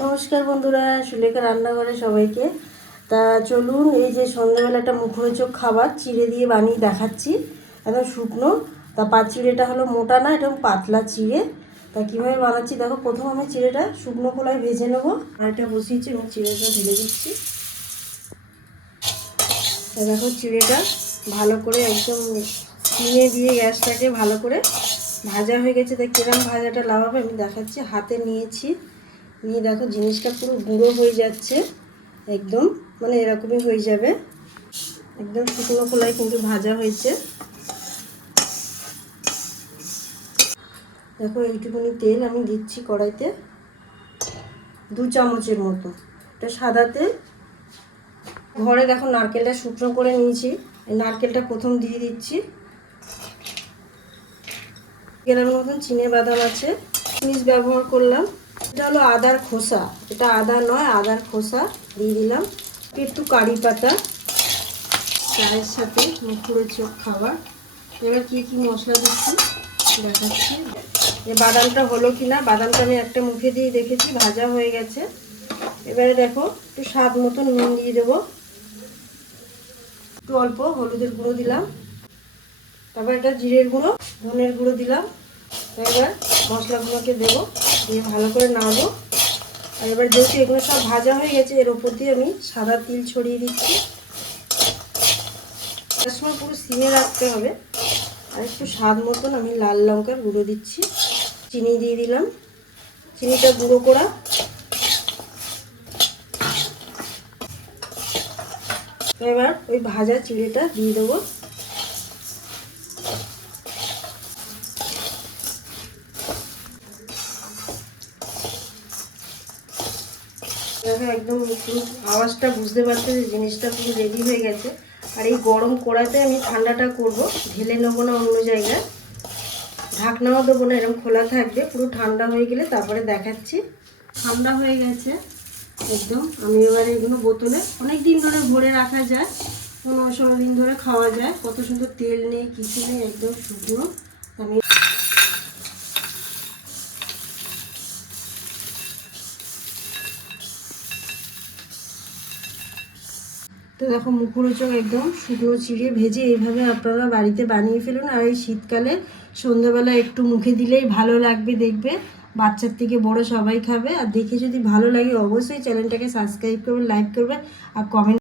নমস্কার বন্ধুরা, সুলেখা রান্নাঘরে সবাইকে। তা চলুন, এই যে সন্ধ্যাবেলা একটা মুখরোচক খাবার চিড়ে দিয়ে বানিয়ে দেখাচ্ছি। একদম শুকনো। তা চিড়েটা হলো মোটা না, একদম পাতলা চিড়ে। তা কীভাবে বানাচ্ছি দেখো। প্রথম আমি চিড়েটা শুকনো খোলায় ভেজে নেবো। আর এটা বসিয়েছি এবং চিড়েটা ঢেলে দিচ্ছি। তা দেখো চিড়েটা ভালো করে একদম নিয়ে দিয়ে গ্যাসটাকে ভালো করে ভাজা হয়ে গেছে। তাই কিরম ভাজাটা লাভাবে আমি দেখাচ্ছি। হাতে নিয়েছি, নিয়ে দেখো জিনিসটা পুরো গুঁড়ো হয়ে যাচ্ছে একদম, মানে এরকমই হয়ে যাবে। একদম শুকনো খোলায় কিন্তু ভাজা হয়েছে। দেখো এইটুকুনি তেল আমি দিচ্ছি কড়াইতে, 2 চামচের মতো। এটা সাদা তেল। ঘরে দেখো নারকেলটা শুকনো করে নিয়েছি, এই নারকেলটা প্রথম দিয়ে দিচ্ছি। গ্রামের মতন চিনে বাদাম আছে, কিশমিশ ব্যবহার করলাম। এটা হলো আদার খোসা, এটা আদা নয়, আদার খোসা দিয়ে দিলাম। একটু কারি পাতা, চায়ের সাথে মুখরোচক খাবার। এবার কি কি মশলা দিচ্ছি দেখাচ্ছি। এই বাদামটা হলো কিনা, বাদামটা আমি একটা মুখে দিয়ে দেখেছি, ভাজা হয়ে গেছে। এবারে দেখো একটু স্বাদ মতো নুন দিয়ে দেবো, একটু অল্প হলুদের গুঁড়ো দিলাম, তারপর একটা জিরের গুঁড়ো, ধনের গুঁড়ো দিলাম। এবার মশলাগুলোকে দেবো, দিয়ে ভালো করে নাড়বো। আর এবার যেহেতু এগুলো সব ভাজা হয়ে গেছে, এর ওপর দিয়ে আমি সাদা তিল ছড়িয়ে দিচ্ছি। তার সময় পুরো সিমে রাখতে হবে। আর একটু স্বাদ মতন আমি লাল লঙ্কার গুঁড়ো দিচ্ছি। চিনি দিয়ে দিলাম, চিনিটা গুঁড়ো করা। এবার ওই ভাজা চিড়েটা দিয়ে দেবো। দেখো একদম পুরো আওয়াজটা বুঝতে পারছো যে জিনিসটা পুরো রেডি হয়ে গেছে। আর এই গরম কড়াতে আমি ঠান্ডাটা করব, ঢেলে নেবো না অন্য জায়গায়, ঢাকনাও দেবো না, এরকম খোলা থাকবে। পুরো ঠান্ডা হয়ে গেলে তারপরে দেখাচ্ছি। ঠান্ডা হয়ে গেছে একদম। আমি এবারে এগুলো বোতলে অনেক দিন ধরে ভরে রাখা যায়, 15-16 দিন ধরে খাওয়া যায়। কত সুন্দর, তেল নেই কিছু নেই, একদম শুকনো। আমি তো দেখো মুখরোচক একদম শুকনো চিড়ে ভেজে এইভাবে আপনারা বাড়িতে বানিয়ে ফেলুন। আর এই শীতকালে সন্ধ্যাবেলা একটু মুখে দিলেই ভালো লাগবে, দেখবে বাচ্চার থেকে বড় সবাই খাবে। আর দেখে যদি ভালো লাগে অবশ্যই চ্যানেলটাকে সাবস্ক্রাইব করবেন, লাইক করবেন আর কমেন্ট